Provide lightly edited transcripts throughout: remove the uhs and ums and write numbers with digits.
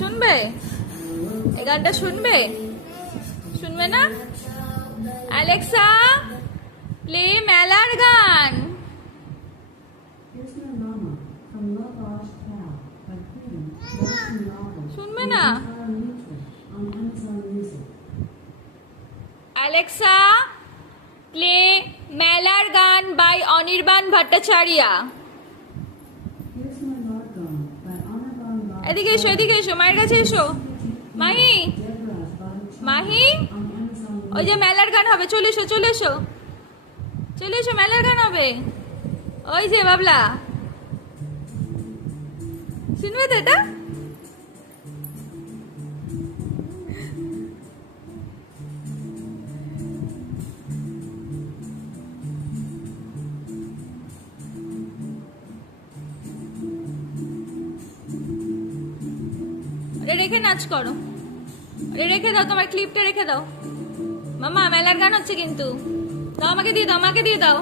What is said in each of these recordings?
শুনবে? এই গানটা শুনবে? শুনবে না? অ্যালেক্সা, প্লে মেলার গান। শুনবে না? অ্যালেক্সা, প্লে মেলার গান বাই অনির্বাণ ভট্টাচার্য। এদিকে এসো, এদিকে এসো, মায়ের কাছে এসো। মাহি, মাহি, ওই যে মেলার গান হবে, চলে এসো, চলে এসো, চলে এসো, মেলার গান হবে। ওই যে বাবলা, শুনবে তো এটা? রেখে নাচ করো, রেখে দাও, তোমার ক্লিপটা রেখে দাও। মামা মেলার গান হচ্ছে কিন্তু। দাও, আমাকে দিয়ে দাও, আমাকে দিয়ে দাও,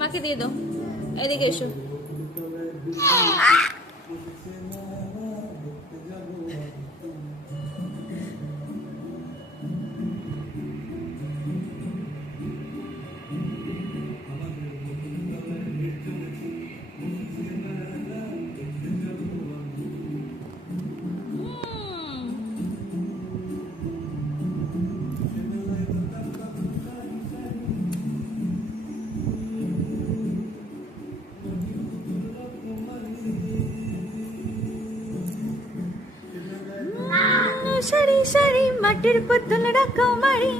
মাকে দিয়ে দাও। এদিকে এসো। সারি সারি মাটির পুতুল রাখো মারি।